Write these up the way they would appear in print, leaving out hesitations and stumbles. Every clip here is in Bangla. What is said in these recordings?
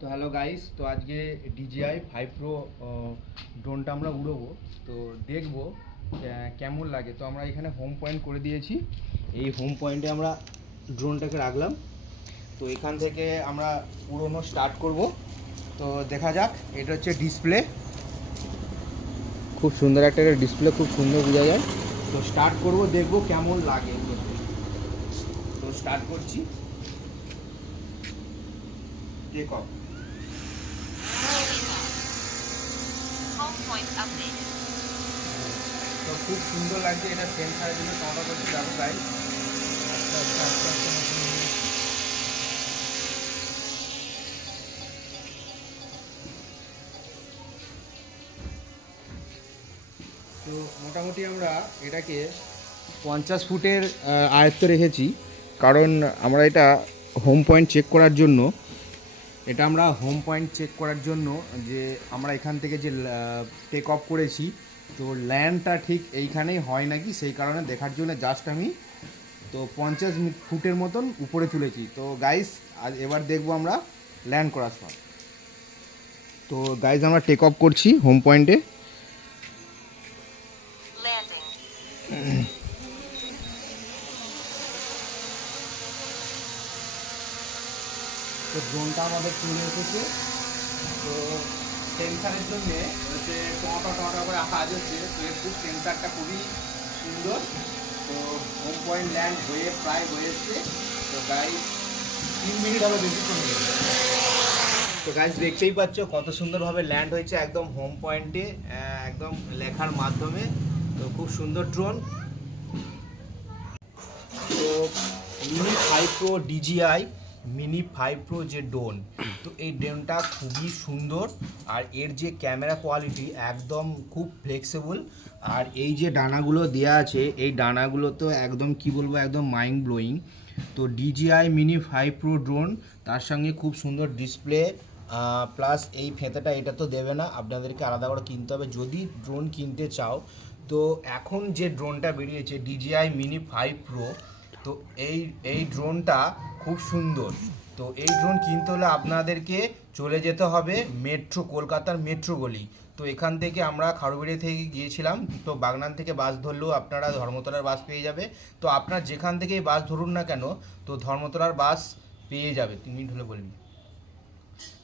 তো হ্যালো গাইস, তো আজকে DJI 5 Pro ড্রোনটা আমরা উড়বো। তো দেখবো কেমন লাগে। তো আমরা এখানে হোম পয়েন্ট করে দিয়েছি। এই হোম পয়েন্টে আমরা ড্রোনটাকে রাখলাম। তো এখান থেকে আমরা উড়ানো স্টার্ট করব। তো দেখা যাক। এটা হচ্ছে ডিসপ্লে, খুব সুন্দর একটা ডিসপ্লে, খুব সুন্দর বোঝা যায়। তো স্টার্ট করব, দেখবো কেমন লাগে। তো স্টার্ট করছি, টেক অফ। তো খুব সুন্দর লাগছে, এটা সেন্সারের জন্য কাউন্টার করছি। যাবো গাইস, আস্তে আস্তে আস্তে আস্তে তো মোটামুটি আমরা এটাকে 50 ফুটের আয়ত্ত রেখেছি, কারণ আমরা এটা হোম পয়েন্ট চেক করার জন্য যে আমরা এখান থেকে যে টেক অফ করেছি, তো ল্যান্ডটা ঠিক এইখানেই হয় নাকি সেই কারণে দেখার জন্য জাস্ট আমি তো 50 ফুটের মতন উপরে তুলেছি। তো গাইস আজ এবার দেখবো আমরা ল্যান্ড করার সময়। তো গাইস আমরা টেক অফ করছি হোম পয়েন্টে। তো ড্রোনটা আমাদের চলে এসেছে। তো সেন্সারের জন্যে হচ্ছে টমাটা করে আওয়াজ হচ্ছে। তো একটু সেন্সারটা খুবই সুন্দর। তো হোম পয়েন্ট ল্যান্ড হয়ে প্রায় হয়ে এসছে। তো গাইস 3 মিনিট হবে, বেশি কমে। তো গাইস দেখতেই পাচ্ছ কত সুন্দরভাবে ল্যান্ড হয়েছে একদম হোম পয়েন্টে, একদম লেখার মাধ্যমে। তো খুব সুন্দর ড্রোন। তো mini 5 pro DJI mini 5 pro যে ড্রোন, তো এই ড্রোনটা খুবই সুন্দর। আর এর যে ক্যামেরা কোয়ালিটি একদম খুব ফ্লেক্সিবল। আর এই যে ডানাগুলো দেওয়া আছে, এই ডানাগুলো তো একদম কি বলবো, একদম মাইন্ড ব্লোয়িং। তো DJI মিনি 5 প্রো ড্রোন, তার সঙ্গে খুব সুন্দর ডিসপ্লে, প্লাস এই ফেঁতাটা এটা তো দেবে না, আপনাদেরকে আলাদা করে কিনতে হবে যদি ড্রোন কিনতে চাও। তো এখন যে ড্রোনটা বেরিয়েছে DJI মিনি 5 প্রো, তো এই ড্রোনটা খুব সুন্দর। তো এই ড্রোন কিনতে হলে আপনাদেরকে চলে যেতে হবে কলকাতার মেট্রো গলি। তো এখান থেকে আমরা খারুবাড়ি থেকে গিয়েছিলাম। তো বাগনান থেকে বাস ধরলেও আপনারা ধর্মতলার বাস পেয়ে যাবে। তো আপনার যেখান থেকেই বাস ধরুন না কেন, তো ধর্মতলার বাস পেয়ে যাবে। 3 মিনিট হলে বলবি।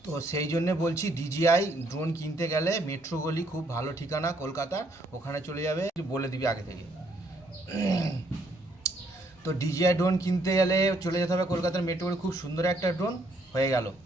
তো সেই জন্য বলছি, DJI ড্রোন কিনতে গেলে মেট্রো গলি খুব ভালো ঠিকানা কলকাতা, ওখানে চলে যাবে, বলে দিবি আগে থেকে। তো DJI ড্রোন কিনতে গেলে চলে যেতে হবে কলকাতার মেট্রো গলি। খুব সুন্দর একটা ড্রোন হয়ে গেল।